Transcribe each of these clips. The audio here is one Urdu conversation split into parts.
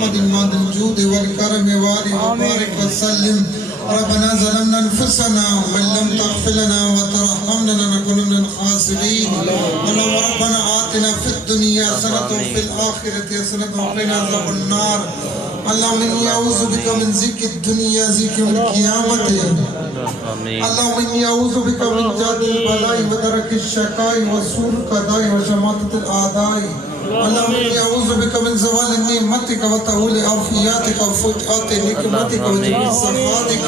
محمد ماد الجود والكرم وآله وبارك وسلم. ربنا ظلمنا أنفسنا وإن لم تغفر لنا وترحمنا لنكن من الخاسرين. اللهم ربنا آتنا في الدنيا حسنة وفي الآخرة حسنة وقنا عذاب النار. اللهم إني أعوذ بك من ضيق الدنيا ضيق القيامة. اللهم إني أعوذ بك من جهد البلاء ودرك الشقاء وسوء القضاء وشماتة الأعداء. اللهم إني أعوذ بك من زوال نعمتك وتحول عافيتك وفجأة نقمتك وجميع سخطك.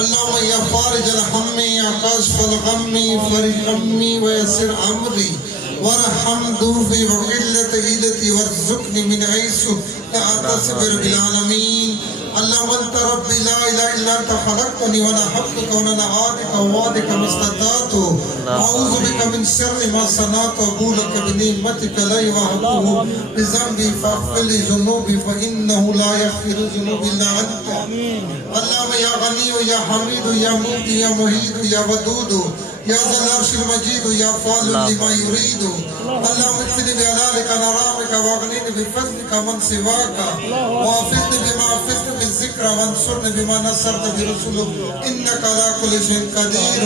اللهم يا فارج الهم يا كاشف الغم فرج همي ويسر أمري وارحم ضعفي وقلة حيلتي وارزقني من حيث لا أحتسب رب العالمين. اللهم أنت ربي لا إله إلا أنت خلقتني وأنا عبدك وأنا عبدك ووعدك ما استطعت. أعوذ بك من شر ما صنعت وأقول لك بنعمتك لا يوهبه بذنبي فاغفر لي ذنوبي فإنه لا يغفر الذنوب إلا أنت. اللهم يا غني يا حميد يا مبدي يا مهيد يا ودود يا ذا العرش المجيد يا فاعل لما يريد. اللهم اكفني بحلالك عن حرامك واغنني بفضلك من سواك وافزني بما افزت بالذكر وانصرني بما نصرت برسلك انك على كل شيء قدير.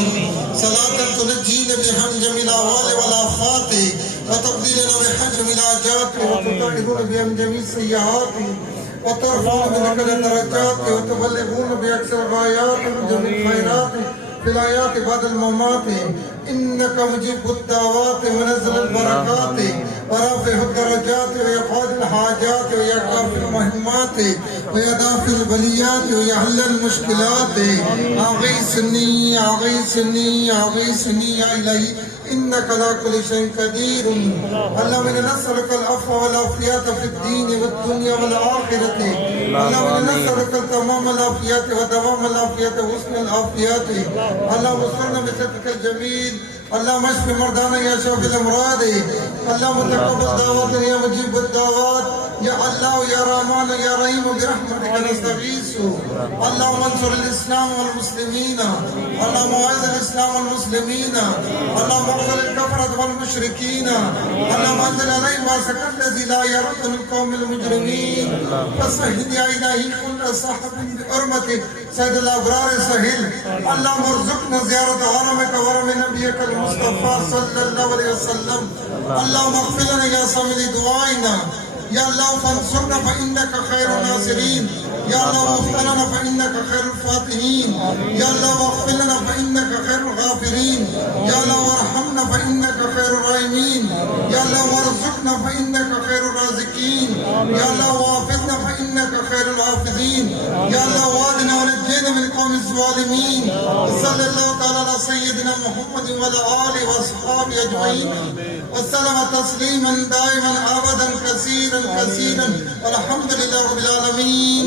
صلاة تنجينا بها من جميع الاهوال والافات وتقضي لنا بها جميع الحاجات وتطهرنا بها من جميع السيئات وترفعنا بك الدرجات وتبلغون باكثر الغايات من جميع الخيرات في الآيات بعد الممات. إنك مجيب الدعوات ونزل البركات ورافع الدرجات ويقاضي الحاجات ويكافي المهمات ويدافع البليات ويحل المشكلات. أغيثني أغيثني أغيثني يا إلهي إنك على كل شيء قدير. اللهم إنا نسألك العفو والعافية في الدين والدنيا والآخرة. اللهم إنا نسألك تمام العافية ودوام العافية وحسن العافية. اللهم استرنا بسترك الجميل. اللهم اشف مرضانا يا شافي الأمراض. اللهم تقبل دعواتنا يا مجيب الدعوات. يا الله يا رحمن يا رحيم برحمتك نستغيث. اللهم انصر الإسلام والمسلمين. اللهم اعز الإسلام والمسلمين. اللهم اغفر الكفرة والمشركين. اللهم انزل عليهم واسك الذي لا يرد من القوم المجرمين. فسهل يا إلهي كل صاحب بحرمة سيد الأبرار سهل. اللهم ارزقنا زيارة حرمك وحرم نبيك المصطفى صلى الله عليه وسلم. اللهم اغفر لنا يا سامع دعائنا. يا الله فانصرنا فإنك خير الناصرين. يا الله واغفر لنا فإنك خير الفاتحين. يا الله واغفر لنا فإنك خير الغافرين. يا الله وارحمنا فإنك خير الراحمين. يا الله وارزقنا فإنك خير الرازقين. يا الله وحفظنا فإنك خير الحافظين. يا الله وادنا ونجينا من القوم الظالمين. صلى الله تعالى على سيدنا محمد وعلى آله وأصحابه أجمعين وسلم تسليما دائما أبدا كثيرا كثيرا والحمد لله رب العالمين.